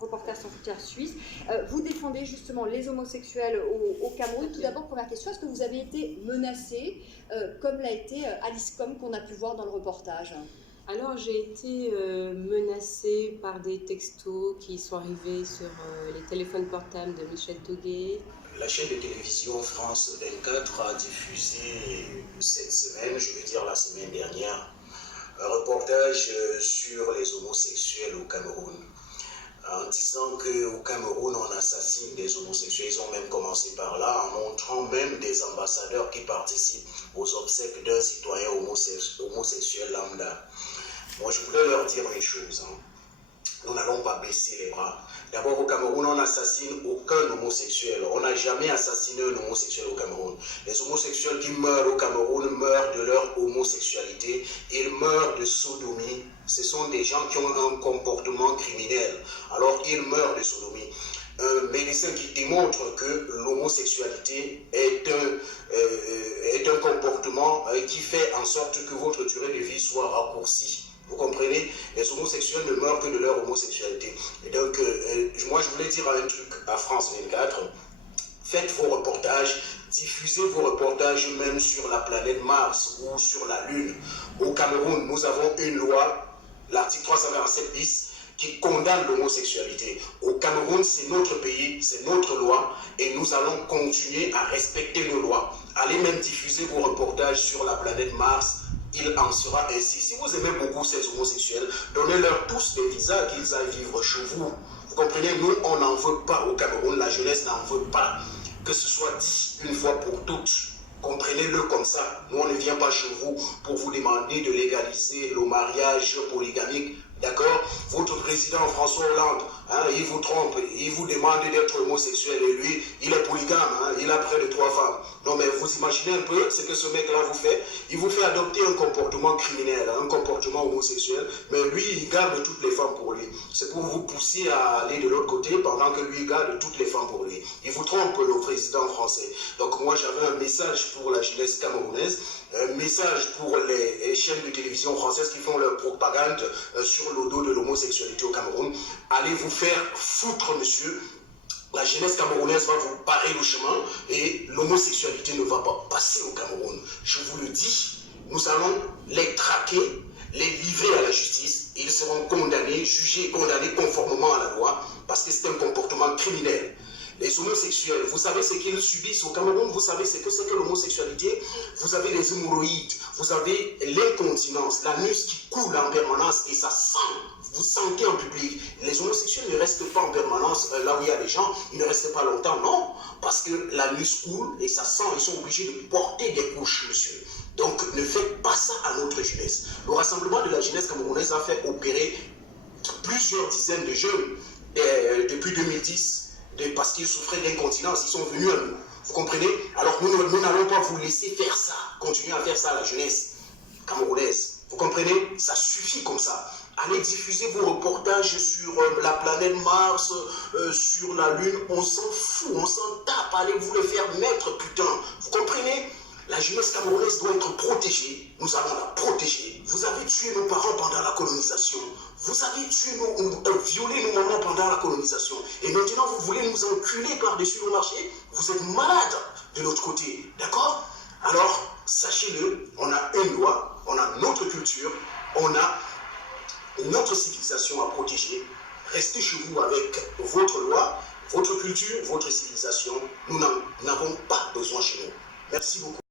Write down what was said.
Reporters sans frontières suisse. Vous défendez justement les homosexuels au Cameroun. Tout d'abord, première question, est-ce que vous avez été menacée, comme l'a été Alice Com qu'on a pu voir dans le reportage? Alors j'ai été menacée par des textos qui sont arrivés sur les téléphones portables de Michel Touguet. La chaîne de télévision France 24 a diffusé cette semaine, je veux dire la semaine dernière, un reportage sur les homosexuels au Cameroun. En disant qu'au Cameroun, on assassine des homosexuels. Ils ont même commencé par là, en montrant même des ambassadeurs qui participent aux obsèques d'un citoyen homosexuel lambda. Moi, je voulais leur dire une chose. Nous n'allons pas baisser les bras. D'abord, au Cameroun, on n'assassine aucun homosexuel. On n'a jamais assassiné un homosexuel au Cameroun. Les homosexuels qui meurent au Cameroun meurent de leur homosexualité. Ils meurent de sodomie. Ce sont des gens qui ont un comportement criminel. Alors, ils meurent de sodomie. Un médecin qui démontre que l'homosexualité est un comportement qui fait en sorte que votre durée de vie soit raccourcie. Vous comprenez? Les homosexuels ne meurent que de leur homosexualité. Et donc, moi, je voulais dire un truc à France 24. Faites vos reportages, diffusez vos reportages même sur la planète Mars ou sur la Lune. Au Cameroun, nous avons une loi, l'article 347 bis, qui condamne l'homosexualité. Au Cameroun, c'est notre pays, c'est notre loi, et nous allons continuer à respecter nos lois. Allez même diffuser vos reportages sur la planète Mars. Il en sera ainsi. Si vous aimez beaucoup ces homosexuels, donnez-leur tous des visas qu'ils aillent vivre chez vous. Vous comprenez, nous, on n'en veut pas au Cameroun, la jeunesse n'en veut pas. Que ce soit dit une fois pour toutes. Comprenez-le comme ça. Nous, on ne vient pas chez vous pour vous demander de légaliser le mariage polygamique. D'accord? Votre président François Hollande, il vous trompe, il vous demande d'être homosexuel et lui, il est polygame, il a près de 3 femmes. Non mais vous imaginez un peu ce que ce mec-là vous fait? Il vous fait adopter un comportement criminel, un comportement homosexuel, mais lui, il garde toutes les femmes pour lui. C'est pour vous pousser à aller de l'autre côté pendant que lui garde toutes les femmes pour lui. Il vous trompe, le président français. Donc moi, j'avais un message pour la jeunesse camerounaise, un message pour les chaînes de télévision françaises qui font leur propagande sur le dos de l'homosexualité au Cameroun. Allez vous faire foutre, monsieur. La jeunesse camerounaise va vous barrer le chemin et l'homosexualité ne va pas passer au Cameroun. Je vous le dis, nous allons les traquer, les livrer à la justice et ils seront condamnés, jugés, condamnés conformément à la loi parce que c'est un comportement criminel. Les homosexuels, vous savez ce qu'ils subissent au Cameroun, vous savez ce que c'est que l'homosexualité, vous avez les hémorroïdes, vous avez l'incontinence, l'anus qui coule en permanence et ça sent, vous sentez en public. Les homosexuels ne restent pas en permanence là où il y a des gens, ils ne restent pas longtemps, non, parce que l'anus coule et ça sent, ils sont obligés de porter des couches, monsieur. Donc ne faites pas ça à notre jeunesse. Le rassemblement de la jeunesse camerounaise a fait opérer plusieurs dizaines de jeunes depuis 2010. Parce qu'ils souffraient d'incontinence, ils sont venus à nous. Vous comprenez? Alors nous n'allons pas vous laisser faire ça, continuer à faire ça à la jeunesse camerounaise. Vous comprenez? Ça suffit comme ça. Allez diffuser vos reportages sur la planète Mars, sur la Lune. On s'en fout, on s'en tape. Allez vous le faire mettre, putain. Vous comprenez? La jeunesse camerounaise doit être protégée. Nous allons la protéger. Vous avez tué nos parents pendant la colonisation. Vous avez tué violé nos mamans pendant la colonisation. Et maintenant, vous voulez nous enculer par-dessus le marché? Vous êtes malades de l'autre côté. D'accord? Alors, sachez-le, on a une loi, on a notre culture, on a notre civilisation à protéger. Restez chez vous avec votre loi, votre culture, votre civilisation. Nous n'en avons pas besoin chez nous. Merci beaucoup.